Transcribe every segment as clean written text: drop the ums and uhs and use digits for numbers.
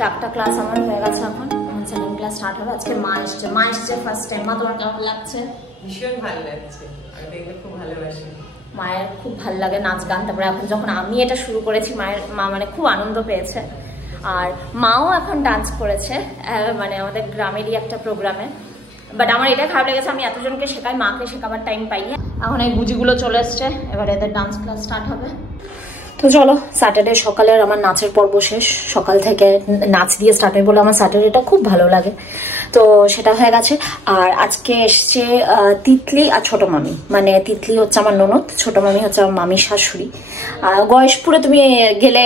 তো একটা ক্লাস আমার হয়ে গেছে, এখন সেকেন্ড ক্লাস স্টার্ট হবে। আজকে মা এসছে ফার্স্ট টাইম। মা তোমার কেমন লাগছে? ভীষণ ভালো লাগছে, আমি দেখতে খুব ভালোবাসি। মায়ের খুব ভালো লাগে নাচ গান। তারপরে এখন যখন আমি এটা শুরু করেছি মা মানে খুব আনন্দ পেয়েছে। আর মাও এখন ডান্স করেছে মানে আমাদের গ্রামেরই একটা প্রোগ্রামে। বাট আমার এটা খারাপ লেগেছে, আমি এতজনকে শেখাই, মাকে শেখাবার টাইম পাইনি। এখন এই বুঝিগুলো চলে এসছে, এবার এদের ডান্স ক্লাস স্টার্ট হবে। তো চলো, স্যাটারডে সকালের আমার নাচের পর্ব শেষ। সকাল থেকে নাচ দিয়ে স্টার্ট হয় বলে আমার স্যাটারডেটা খুব ভালো লাগে, তো সেটা হয়ে গেছে। আর আজকে এসছে তিতলি আর ছোট মামি। মানে তিতলি হচ্ছে আমার ননদ, ছোট মামি হচ্ছে আমার মামির শাশুড়ি। গয়েশপুরে তুমি গেলে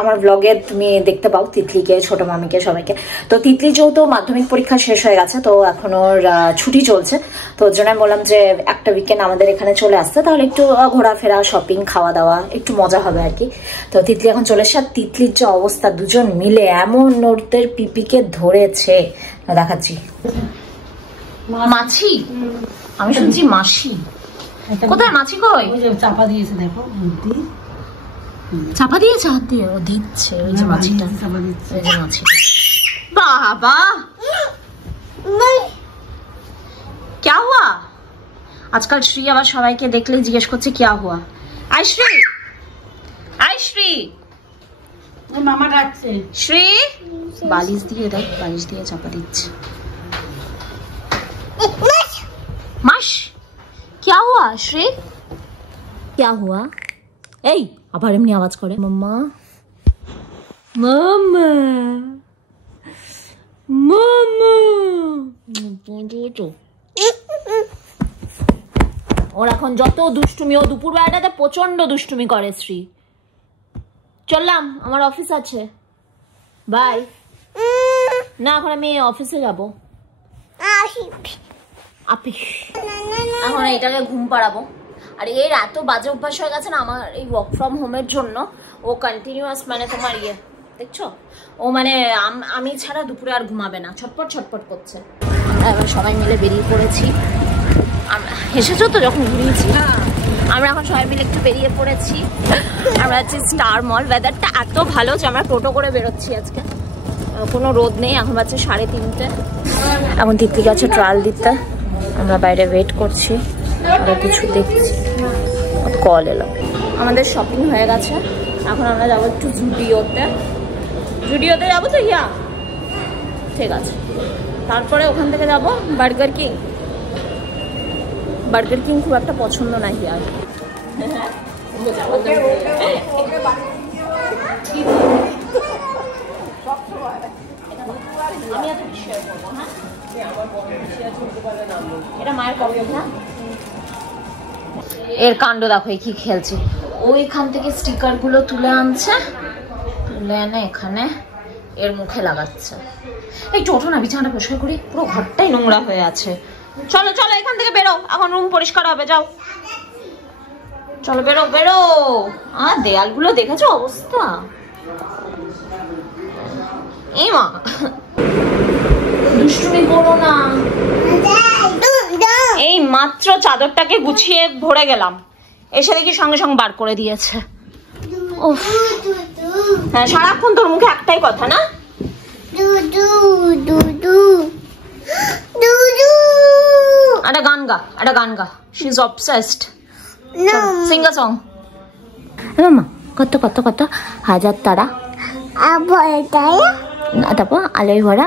আমার ব্লগে তুমি দেখতে পাও তিতলিকে, ছোট মামিকে, সবাইকে। তো তিতলি যেহেতু মাধ্যমিক পরীক্ষা শেষ হয়ে গেছে, তো এখন ওর ছুটি চলছে, তো ওর জন্য বললাম যে একটা উইকেন্ড আমাদের এখানে চলে আসতে, তাহলে একটু ঘোরাফেরা, শপিং, খাওয়া দাওয়া একটু মজা হবে আর কি। তো তিতলি এখন চলে এসে, তিতলির যে অবস্থা, দুজন মিলে এমন ওদের পিপিকে ধরেছে, দেখাচ্ছি। মাছি? আমি শুনছি মাসি। কোথায় মাছি? কই? চাপা দিয়েছে, দেখো চাপা দিয়েছে হাত দিয়ে। ও দিচ্ছে ওই যে মাছিটা, ওই যে মাছিটা। বাবা क्या हुआ? আজকাল শ্রী আবার সবাইকে দেখলে জিজ্ঞেস করছে क्या हुआ। আইশ্রী, আইশ্রী, মামা ডাকছে। শ্রী, বালিশ দিয়ে দেখ, বালিশ দিয়ে চাপা দিচ্ছে। মাস, क्या हुआ শ্রী? क्या हुआ? এই আবার এমনি আওয়াজ করে, মাম্মা মাম্মা মাম্মা। ওর এখন যত দুষ্টুমি, ও দুপুরবেলাটাতে প্রচন্ড দুষ্টুমি করে। শ্রী, চললাম, আমার অফিস আছে, বাই। না এখন আমি অফিসে যাবো, এখন এটাকে ঘুম পাড়াবো। আর এর এত বাজে অভ্যাস হয়ে গেছে না আমার এই ওয়ার্ক ফ্রম হোমের জন্য। ও কন্টিনিউয়াস মানে তোমার দেখছো, ও মানে আমি ছাড়া দুপুরে আর ঘুমাবে না, ছটপট ছটপট করছে। আমরা এবার সবাই মিলে বেরিয়ে পড়েছি। হেসেছো তো যখন ঘুরিয়েছি? আমরা এখন সবাই মিলে একটু বেরিয়ে পড়েছি। আমরা হচ্ছে স্টার মল। ওয়েদারটা এত ভালো যে আমরা টোটো করে বেরোচ্ছি আজকে, কোনো রোদ নেই। এখন বাজছে 3:30। এখন তিতলি গেছে ট্রায়াল দিতে, আমরা বাইরে ওয়েট করছি, আমরা কিছু দেখছি। কল এলো। আমাদের শপিং হয়ে গেছে, এখন আমরা যাবো একটু জুডিওতে যাবো। তো ঠিক আছে, তারপরে ওখান থেকে যাবো বার্গার কিং। বার্গার কিং খুব একটা পছন্দ না হিয়ার। আমি এত শেয়ার করবো। হ্যাঁ, এটা মায়ের পকেট না। এর কাণ্ড দেখো, কি খেলছে। ওইখান থেকে স্টিকার গুলো তুলে আনছে, তুলে এনে এখানে এর মুখে লাগাচ্ছে। একটু ওঠো না, বিছানাটা পরিষ্কার করি, পুরো ঘরটাই নোংরা হয়ে আছে। চলো চলো, এখান থেকে বেরো, এখন রুম পরিষ্কার হবে, যাও চলো, বেরো বেরো। আর দেয়ালগুলো দেখেছো অবস্থা? এই মা, দুষ্টুমি করো না। এই মাত্র চাদরটাকে গুছিয়ে ভরে গেলাম, এসে দেখি সঙ্গে সঙ্গে বার করে দিয়েছে। হ্যাঁ, সারাক্ষণ তোর মুখে একটাই কথা না, একটা গান গা, একটা গান গা। She is obsessed. Singh a song. মামা, কত কত কত হাজার তারা, তারপর আলোয় ভরা।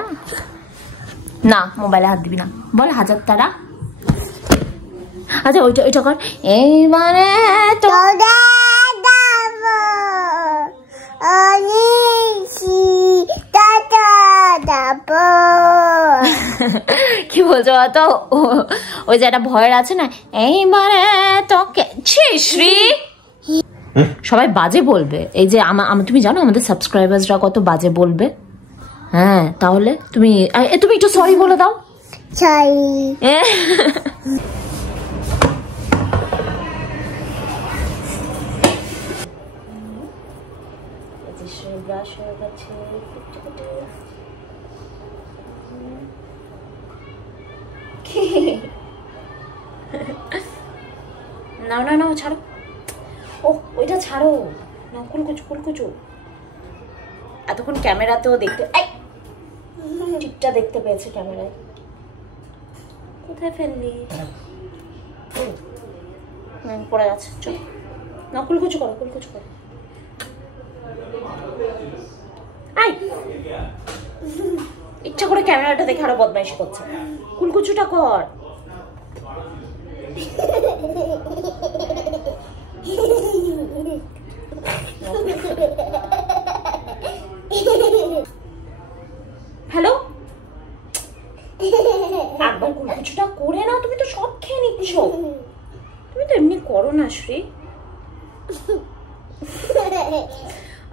না, মোবাইলে হাত দিবি না, বল হাজার তারা। আচ্ছা ওইটা কর। এইবারে তো কি বলছো তো, ওই যে একটা ভয়ের আছে না, এইবারে তোকে। শ্রী, সবাই বাজে বলবে। এই যে তুমি জানো আমাদের সাবস্ক্রাইবার্সরা কত বাজে বলবে? হ্যাঁ, তাহলে তুমি একটু সরি বলে দাও। না না না, ছাড়ো। ও ওইটা ছাড়ো না, কুলকুচু কুলকুচু। এতক্ষণ ক্যামেরাতেও দেখতে, টিপটা দেখতে পেয়েছে ক্যামেরায়। কোথায় ফেললি? পড়ে গেছে। চল না, কুলকুচু করো, কুলকুচু করো। আই ইচ্ছা করে ক্যামেরাটা দেখে আরো বদমাইশি করছে। কুলকুচুটা কর। হ্যালো, একবার কুলকুচুটা করে নাও। তুমি তো সব খেয়ে নিচ্ছ। তুমি তো এমনি করো না শ্রী।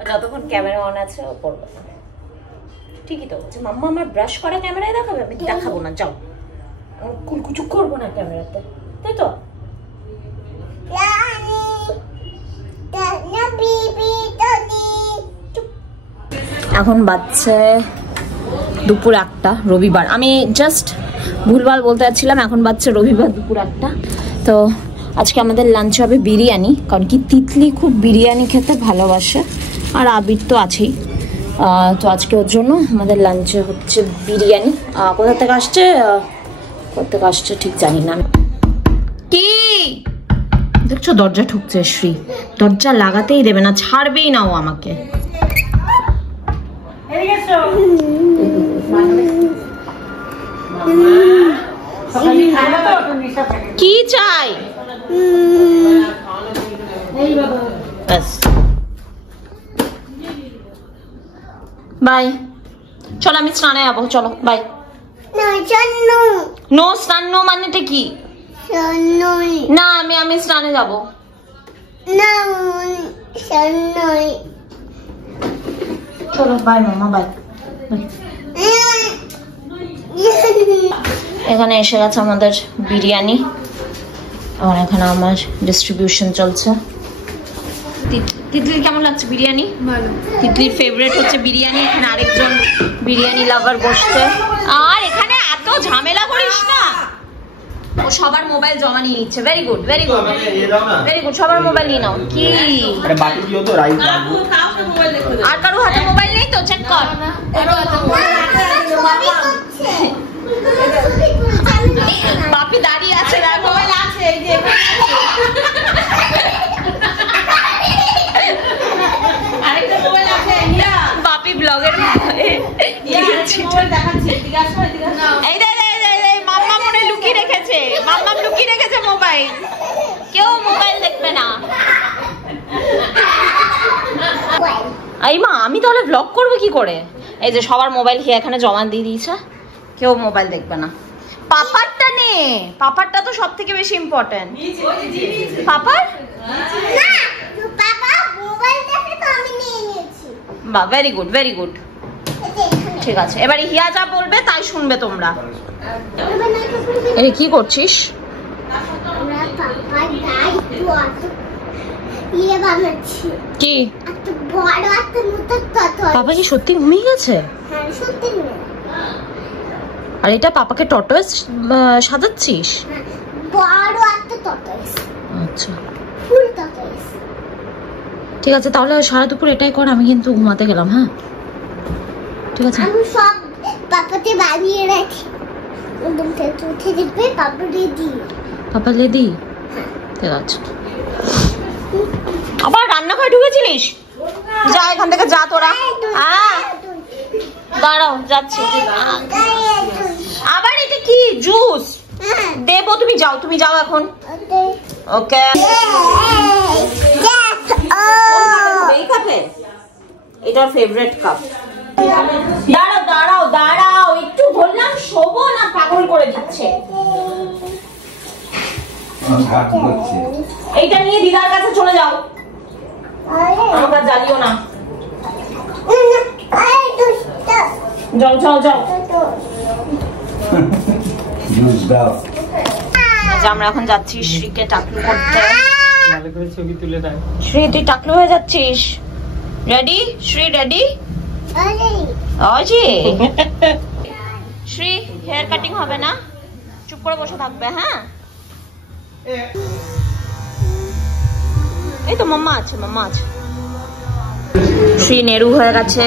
যতক্ষণ ক্যামেরা অন আছে ও করবো না। ঠিকই তো বলছে। মাম্মা আমার ব্রাশ করা ক্যামেরায় দেখাবে? আমি দেখাবো না, যাও। কুলকুচু করবো না ক্যামেরাতে, তাই তো? এখন বাচ্চা দুপুর 1টা, রবিবার। আমি জাস্ট ভুলভাল বলতে যাচ্ছিলাম, এখন বাচ্চা রবিবার দুপুর 1টা। তো আজকে আমাদের লাঞ্চ হবে বিরিয়ানি, কারণ কি তিতলি খুব বিরিয়ানি খেতে ভালোবাসে, আর আবির তো আছেই। তো আজকে ওর জন্য আমাদের লাঞ্চে হচ্ছে বিরিয়ানি। কোথা থেকে আসছে ঠিক জানি না। কি দেখছো? দরজা ঠুকছে শ্রী, দরজা লাগাতেই দেবে না, ছাড়বেই না ও আমাকে। কি চাই? বাই। চলো আমি স্নানে যাবো, চলো বাই। নো স্নান, নো মানেটা কি? না আমি স্নানে যাবো। চলো বাই মামা, বাই। এখানে এসে গেছে আমাদের বিরিয়ানি, আর এখানে আমার ডিস্ট্রিবিউশন চলছে। তিতলির কেমন লাগছে বিরিয়ানি? ভালো। তিতলির ফেভারিট হচ্ছে বিরিয়ানি। এখানে আরেকজন বিরিয়ানি লাভার বসছে। আর এখানে এত ঝামেলা করিস না, ও সবার মোবাইল জমা নিয়ে নিচ্ছে। Very good, very good, very good. সবার মোবাইল নিয়ে নাও। কি আর কারো হাতে মোবাইল নেই তো? চেক কর। বাপি দাঁড়িয়ে আছে, মোবাইল আছে। এই যে আরেকটা মোবাইল আছে। বাপি ব্লগের এই মাম্মা মনে লুকিয়ে রেখেছে, মাম্মা লুকিয়ে রেখেছে মোবাইল। কেউ মোবাইল দেখবে না। এই মা, আমি তাহলে ব্লগ করবো কি করে? এই যে সবার মোবাইল খেয়ে এখানে জমা দিয়ে দিয়েছে, কেউ মোবাইল দেখবে না। পাপারটা নে, পাপারটা তো সব থেকে বেশি ইম্পর্টেন্ট। পাপার বাহ, ভেরি গুড, ভেরি গুড। ঠিক আছে, এবারে হিয়া যা বলবে তাই শুনবে তোমরা। কি করছিস? কি পাপা কি সত্যি ঘুমিয়ে গেছে? আর এটা পাপাকে টর্টয়েস সাজাচ্ছিস? আচ্ছা ঠিক আছে, তাহলে সারা দুপুর এটাই কর। আমি কিন্তু ঘুমাতে গেলাম। হ্যাঁ ঠিক আছে। আমি সব পাপাতে বানিয়ে রাখি, একদম উঠে দিবে পাপা রেডি। পাপা রেডি? ঠিক আছে। আবার রান্নাঘরে ঢুকেছিলিস? যা এখান থেকে, যা তোরা। দাঁড়াও, যাচ্ছি। আবার এটা কি জুস দেবো? তুমি যাও, তুমি যাও এখন। ওকে। এই কাপে, এটার ফেভারিট কাপ। দাঁড়াও দাঁড়াও দাঁড়াও, একটু বললাম শোবো না, পাগল করে দিচ্ছে। এইটা নিয়ে দিদার কাছে চলে যাও, আমাকে জ্বালিও না। যাও যাও যাও। আমরা এখন যাচ্ছি শ্রীকে টাকলু করতে। ছবি তুলে দেয়। শ্রী তুই টাকলু হয়ে যাচ্ছিস। Ready Shri? Ready? Shri hair cutting হবে না, চুপ করে বসে থাকবে। হ্যাঁ এই তো মাম্মা আছে, মাম্মা আছে। শ্রী নেরু হয়ে গেছে।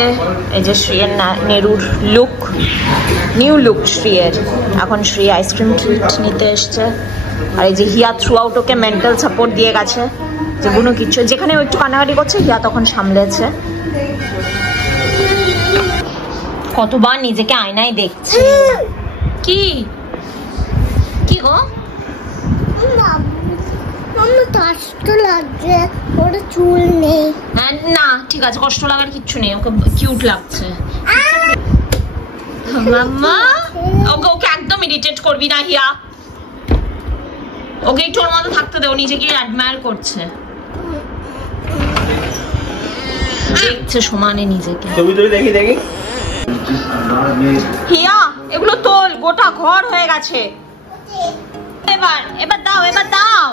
এই যে শ্রীয়ের নেরুর লুক, নিউ লুক শ্রীয়ের। এখন শ্রী আইসক্রিম ট্রিট নিতে এসছে। আর এই যে Hiya throughout okay mental support দিয়ে গেছে, যে কোনো কিছু যেখানে ও একটু কান্নাকাটি করছে হিয়া তখন সামলেছে। কতবার নিজেকে আয়নায় দেখছে। কি কি গো? আমার কষ্ট লাগছে, ওটা চুল নেই। না ঠিক আছে, কষ্ট লাগার কিচ্ছু নেই, ওকে কিউট লাগছে। মাম্মা ওকে ওকে একদম ইরিটেট করবি না হিয়া, ওকে একটু ওর মতো থাকতে দে, ও নিজেকে অ্যাডমায়ার করছে, দেখছে সমানে নিজেকে। ছবি তুলে দেখি দেখি। হিয়া এগুলো তোল, গোটা ঘর হয়ে গেছে। এবার এবার দাও, এবার দাও।